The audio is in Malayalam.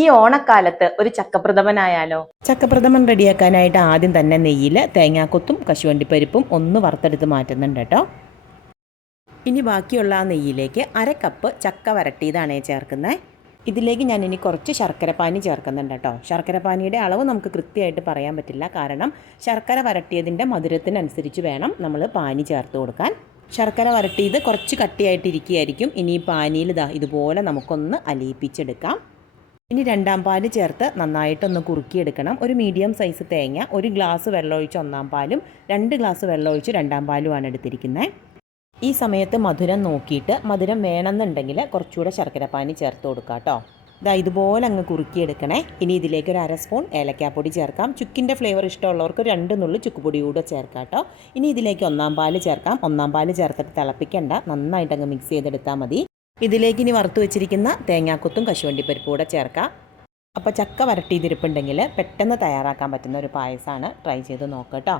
ഈ ഓണക്കാലത്ത് ഒരു ചക്കപ്രഥമനായാലോ? ചക്കപ്രഥമൻ റെഡിയാക്കാനായിട്ട് ആദ്യം തന്നെ നെയ്യിൽ തേങ്ങാക്കൊത്തും കശുവണ്ടിപ്പരിപ്പും ഒന്ന് വറുത്തെടുത്ത് മാറ്റുന്നുണ്ട് കേട്ടോ. ഇനി ബാക്കിയുള്ള ആ നെയ്യിലേക്ക് 1/2 കപ്പ് ചക്ക വരട്ടിയതാണ് ചേർക്കുന്നത്. ഇതിലേക്ക് ഞാൻ ഇനി കുറച്ച് ശർക്കരപ്പാനി ചേർക്കുന്നുണ്ട് കേട്ടോ. ശർക്കരപ്പാനിയുടെ അളവ് നമുക്ക് കൃത്യമായിട്ട് പറയാൻ പറ്റില്ല, കാരണം ശർക്കര വരട്ടിയതിൻ്റെ മധുരത്തിനനുസരിച്ച് വേണം നമ്മൾ പാനി ചേർത്ത് കൊടുക്കാൻ. ശർക്കര വരട്ടിയത് കുറച്ച് കട്ടിയായിട്ടിരിക്കുകയായിരിക്കും. ഇനി ഈ പാനിയിൽ ഇതുപോലെ നമുക്കൊന്ന് അലിയിപ്പിച്ചെടുക്കാം. ഇനി 2ാം പാല് ചേർത്ത് നന്നായിട്ടൊന്ന് കുറുക്കിയെടുക്കണം. ഒരു മീഡിയം സൈസ് തേങ്ങ, 1 ഗ്ലാസ് വെള്ളമൊഴിച്ച് 1ാം പാലും 2 ഗ്ലാസ് വെള്ളമൊഴിച്ച് 2ാം പാലുമാണ് എടുത്തിരിക്കുന്നത്. ഈ സമയത്ത് മധുരം നോക്കിയിട്ട് മധുരം വേണമെന്നുണ്ടെങ്കിൽ കുറച്ചുകൂടെ ശർക്കരപ്പാനി ചേർത്ത് കൊടുക്കാം കേട്ടോ. ഇതുപോലെ അങ്ങ് കുറുക്കിയെടുക്കണേ. ഇനി ഇതിലേക്ക് ഒരു 1/2 സ്പൂൺ ഏലക്കാപ്പൊടി ചേർക്കാം. ചുക്കിൻ്റെ ഫ്ലേവർ ഇഷ്ടമുള്ളവർക്ക് 2 നുള്ളി ചുക്കുപൊടി കൂടെ ചേർക്കാം കേട്ടോ. ഇനി ഇതിലേക്ക് 1ാം പാല് ചേർക്കാം. 1ാം പാല് ചേർത്തിട്ട് തിളപ്പിക്കേണ്ട, നന്നായിട്ട് അങ്ങ് മിക്സ് ചെയ്തെടുത്താൽ മതി. ഇതിലേക്ക് ഇനി വറുത്ത് വെച്ചിരിക്കുന്ന തേങ്ങാക്കൊത്തും കശുവണ്ടിപ്പരിപ്പും കൂടെ ചേർക്കാം. അപ്പോൾ ചക്ക വരട്ടിയതിരിപ്പുണ്ടെങ്കിൽ പെട്ടെന്ന് തയ്യാറാക്കാൻ പറ്റുന്ന ഒരു പായസമാണ്. ട്രൈ ചെയ്ത് നോക്കാം കേട്ടോ.